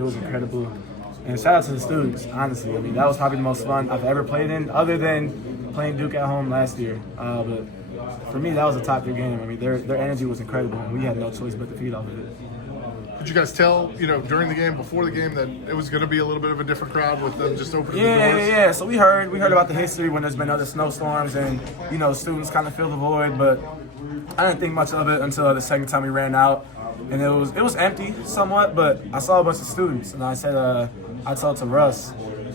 It was incredible. And shout out to the students, honestly. I mean, that was probably the most fun I've ever played in, other than playing Duke at home last year. But for me, that was a top 3 game. I mean, their energy was incredible, and we had no choice but to feed off of it. Did you guys tell, during the game, before the game, that it was going to be a little bit of a different crowd with them just opening the doors? Yeah. So we heard about the history when there's been other snowstorms and, students kind of fill the void, but I didn't think much of it until the second time we ran out. And it was empty somewhat, but I saw a bunch of students, and I said, I told to Russ,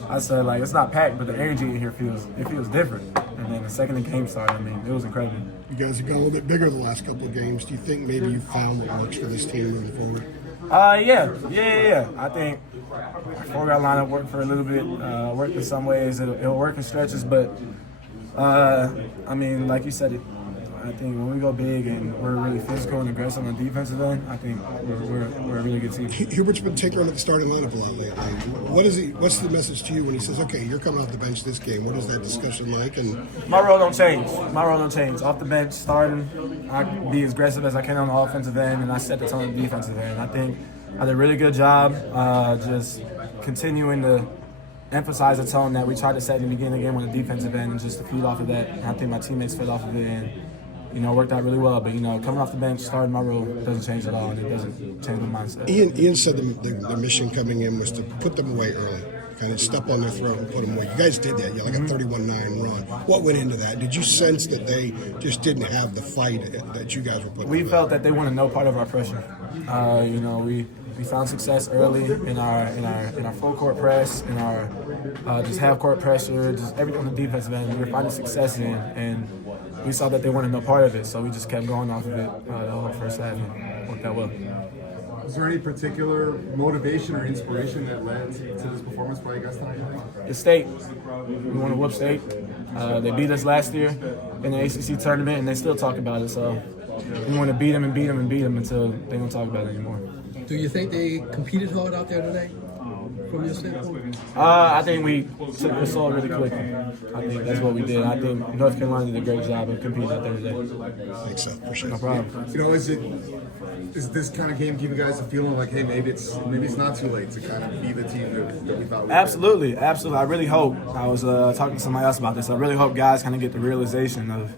I said, like, it's not packed, but the energy in here feels different. And then the second the game started, I mean, it was incredible. You guys have got a little bit bigger the last couple of games. Do you think maybe you found what works for this team moving forward? Yeah. I think our four-guy lineup worked for a little bit, worked in some ways. It'll work in stretches, but, I mean, like you said, I think when we go big and we're really physical and aggressive on the defensive end, I think we're a really good team. Hubert's been tinkering at the starting lineup a lot lately. What's the message to you when he says, okay, you're coming off the bench this game? What is that discussion like? And My role don't change. Off the bench, starting, I be as aggressive as I can on the offensive end, and I set the tone on the defensive end. I think I did a really good job just continuing to emphasize the tone that we tried to set in the beginning of the game on the defensive end and just to feed off of that. And I think my teammates fed off of it and worked out really well. But, coming off the bench, starting my role doesn't change at all, and it doesn't change my mindset. Ian said the mission coming in was to put them away early, kind of step on their throat and put them away. You guys did that. You had like a 31-9 run. What went into that? Did you sense that they just didn't have the fight that you guys were putting? We felt that they wanted no part of our pressure. We found success early in our full court press, in our just half court pressure, just everything on the defensive end. We were finding success in, and we saw that they wanted no part of it, so we just kept going off of it the whole first half and worked out well. Was there any particular motivation or inspiration that led to this performance by you guys tonight? It's State. We want to whoop State. They beat us last year in the ACC tournament, and they still talk about it. So we want to beat them until they don't talk about it anymore. Do you think they competed hard out there today, from your standpoint? I think we took the soul really quickly. I think that's what we did. I think North Carolina did a great job of competing out there today. Thanks, Seth. Appreciate it. No problem. Is this kind of game give you guys a feeling like, hey, maybe it's not too late to kind of be the team that we thought we were? Absolutely. I really hope. I was talking to somebody else about this. I really hope guys kind of get the realization of,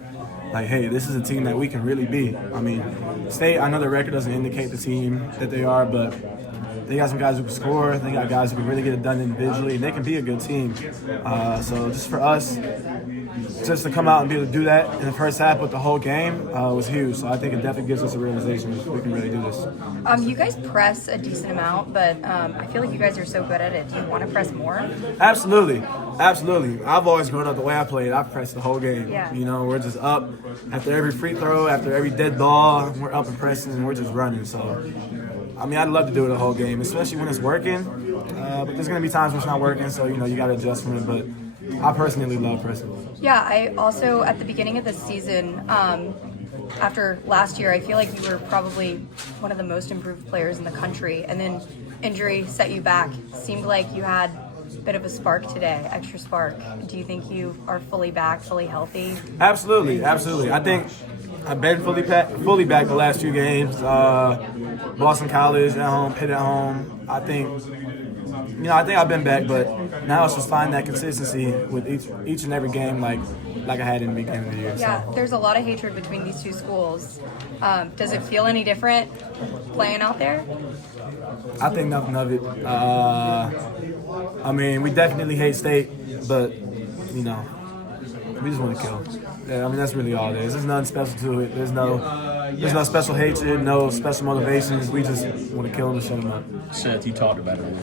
like, hey, this is a team that we can really be. I mean, State, I know the record doesn't indicate the team that they are, but they got some guys who can score. They got guys who can really get it done individually, and they can be a good team. So just for us, just to come out and be able to do that in the first half with the whole game was huge. So I think it definitely gives us a realization that we can really do this. You guys press a decent amount, but I feel like you guys are so good at it. Do you want to press more? Absolutely. I've always grown up the way I played. I've pressed the whole game. Yeah. We're just up after every free throw, after every dead ball. We're up and pressing, and we're just running. So, I mean, I'd love to do it the whole game, especially when it's working. But there's going to be times when it's not working, so, you got to adjust from it. But I personally love pressing. Yeah, I also, at the beginning of the season, after last year, I feel like you were probably one of the most improved players in the country. And then injury set you back. Seemed like you had a bit of a spark today, extra spark. Do you think you are fully back, fully healthy? Absolutely. I think I've been fully back the last few games. Boston College at home, Pitt at home. I think I've been back, but now it's just finding that consistency with each and every game, like I had in the beginning of the year. Yeah, so. There's a lot of hatred between these two schools. Does it feel any different playing out there? I think nothing of it. I mean, we definitely hate State, but, we just want to kill. Yeah, I mean, that's really all it is. There's nothing special to it. There's no special hatred, no special motivations. We just want to kill them and shut them up. Seth, you talked about it.